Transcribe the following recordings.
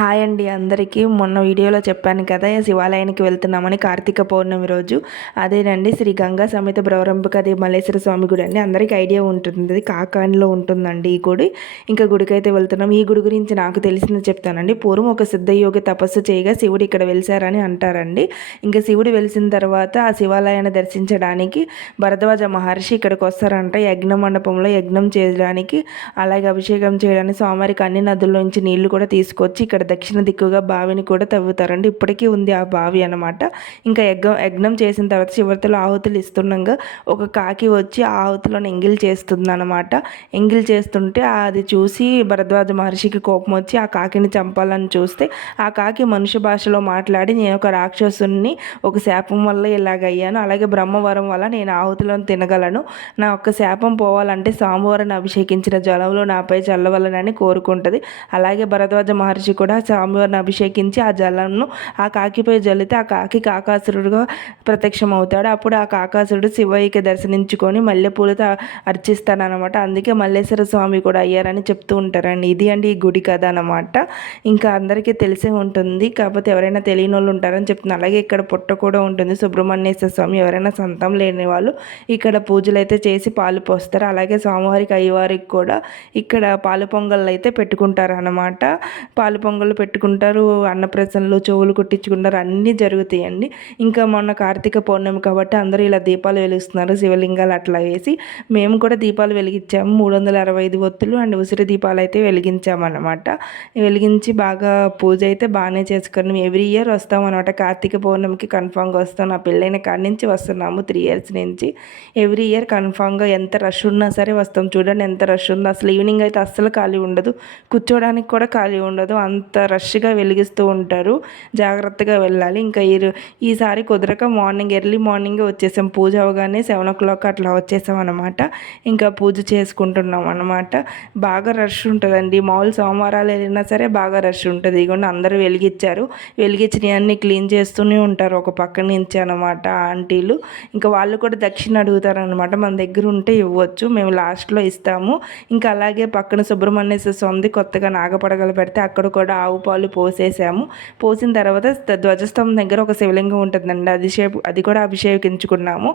Hi అండి అందరికీ. మొన్న వీడియోలో చెప్పాను కదా శివాలయానికి వెళ్తున్నామని కార్తీక పౌర్ణమి రోజు. అదేనండి శ్రీ గంగా సమేత బ్రవరంబకది మల్లేశ్వర స్వామి గుడి అండి అందరికీ ఐడియా ఉంటుంది కాకానిలో ఉంటుందండి ఈ గుడి. ఇంకా గుడికైతే వెళ్తున్నాం. ఈ గుడి గురించి నాకు తెలిసింది చెప్తానండి. పూర్వం ఒక సిద్ధయోగి తపస్సు చేయగా శివుడు ఇక్కడ వెలిసారని అంటారండి. ఇంకా శివుడు వెలిసిన తర్వాత ఆ శివాలయాన్ని దర్శించడానికి భరద్వాజ మహర్షి ఇక్కడికి వస్తారంట. యజ్ఞ మండపంలో యజ్ఞం చేయడానికి అలాగే అభిషేకం చేయడానికి స్వామివారికి అన్ని నదుల్లోంచి నీళ్ళు కూడా తీసుకొచ్చి ఇక్కడ దక్షిణ దిక్కుగా బావిని కూడా తవ్వుతారండి. ఇప్పటికీ ఉంది ఆ బావి అనమాట ఇంకా యజ్ఞం యజ్ఞం చేసిన తర్వాత చివరిలో ఆహుతులు ఇస్తుండగా ఒక కాకి వచ్చి ఆ ఆహుతులను ఎంగిల్ చేస్తుంది అనమాట ఎంగిల్ చేస్తుంటే అది చూసి భరద్వాజ మహర్షికి కోపం వచ్చి ఆ కాకిని చంపాలని చూస్తే ఆ కాకి మనుష్య భాషలో మాట్లాడి నేను ఒక రాక్షసుని ఒక శాపం వల్ల ఇలాగయ్యాను. అలాగే బ్రహ్మవరం వల్ల నేను ఆహుతులను తినగలను. నా ఒక్క శాపం పోవాలంటే స్వామివారిని అభిషేకించిన జలంలో నాపై చల్లవలనని కోరుకుంటుంది. అలాగే భరద్వాజ మహర్షి కూడా స్వామివారిని అభిషేకించి ఆ జలంను ఆ కాకిపై జల్లితే ఆ కాకి కాకాసురుడుగా ప్రత్యక్షమవుతాడు. అప్పుడు ఆ కాకాసురుడు శివయ్యకి దర్శనించుకొని మల్లెపూలతో అర్చిస్తాడనమాట అందుకే మల్లేశ్వర స్వామి కూడా అయ్యారని చెప్తూ ఉంటారండి. ఇది అండి ఈ గుడి కథ అనమాట ఇంకా అందరికీ తెలిసే ఉంటుంది. కాకపోతే ఎవరైనా తెలియని వాళ్ళు ఉంటారని చెప్తున్నారు అలాగే ఇక్కడ పుట్ట కూడా ఉంటుంది. సుబ్రహ్మణ్యేశ్వర స్వామి ఎవరైనా సంతం లేని వాళ్ళు ఇక్కడ పూజలు అయితే చేసి పాలు పోస్తారు. అలాగే స్వామివారికి అయ్యవారికి కూడా ఇక్కడ పాలు పొంగళ్ళు అయితే పెట్టుకుంటారు అనమాట పాలు పొంగళ్ళు పెట్టుకుంటారు అన్నప్రసన్నలు చెవులు కుట్టించుకుంటారు అన్నీ జరుగుతాయండి. ఇంకా మొన్న కార్తీక పౌర్ణమి కాబట్టి అందరూ ఇలా దీపాలు వెలిగిస్తున్నారు శివలింగాలు అట్లా వేసి. మేము కూడా దీపాలు వెలిగించాము మూడు వందల అరవై ఐదు ఒత్తులు అండ్ ఉసిరి దీపాలు అయితే వెలిగించామన్నమాట. వెలిగించి బాగా పూజ అయితే బాగానే చేసుకున్నాం. ఎవ్రీ ఇయర్ వస్తాం అనమాట కార్తీక పౌర్ణమికి కన్ఫామ్గా వస్తాం. నా పెళ్ళైన కాడి నుంచి వస్తున్నాము త్రీ ఇయర్స్ నుంచి. ఎవ్రీ ఇయర్ కన్ఫామ్గా ఎంత రష్ ఉన్నా సరే వస్తాం. చూడండి ఎంత రష్ ఉందో. అసలు ఈవినింగ్ అయితే అస్సలు ఖాళీ ఉండదు. కూర్చోడానికి కూడా ఖాళీ ఉండదు. అంత రష్గా వెలిగిస్తూ ఉంటారు. జాగ్రత్తగా వెళ్ళాలి. ఇంకా ఈ ఈసారి కుదరక మార్నింగ్ ఎర్లీ మార్నింగే వచ్చేసాం. పూజ అవగానే సెవెన్ ఓ క్లాక్ అట్లా వచ్చేసాం అనమాట ఇంకా పూజ చేసుకుంటున్నాం అనమాట బాగా రష్ ఉంటుందండి. మామూలు సోమవారాలు వెళ్ళినా సరే బాగా రష్ ఉంటుంది. ఇగోండి అందరూ వెలిగించారు వెలిగించినవన్నీ క్లీన్ చేస్తూనే ఉంటారు. ఒక పక్క నుంచి అనమాట ఆంటీలు. ఇంకా వాళ్ళు కూడా దక్షిణ అడుగుతారు అనమాట మన దగ్గర ఉంటే ఇవ్వచ్చు. మేము లాస్ట్లో ఇస్తాము. ఇంకా అలాగే పక్కన సుబ్రహ్మణ్యేశ్వర స్వామిది కొత్తగా నాగపడగలు పెడితే అక్కడ కూడా ఆవు పాలు పోసేసాము. పోసిన తర్వాత ధ్వజస్తంభం దగ్గర ఒక శివలింగం ఉంటుందండి. అభిషేక్ అది కూడా అభిషేకించుకున్నాము.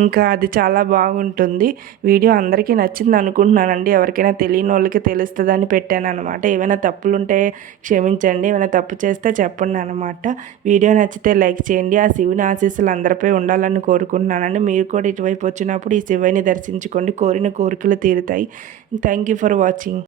ఇంకా అది చాలా బాగుంటుంది. వీడియో అందరికీ నచ్చింది అనుకుంటున్నానండి. ఎవరికైనా తెలియని వాళ్ళకి తెలుస్తుందని పెట్టాను అనమాట ఏమైనా తప్పులుంటే క్షమించండి. ఏమైనా తప్పు చేస్తే చెప్పండి అనమాట వీడియో నచ్చితే లైక్ చేయండి. ఆ శివుని ఆశీస్సులు అందరిపై ఉండాలని కోరుకుంటున్నానండి. మీరు కూడా ఇటువైపు వచ్చినప్పుడు ఈ శివుని దర్శించుకోండి. కోరిన కోరికలు తీరుతాయి. Thank you for watching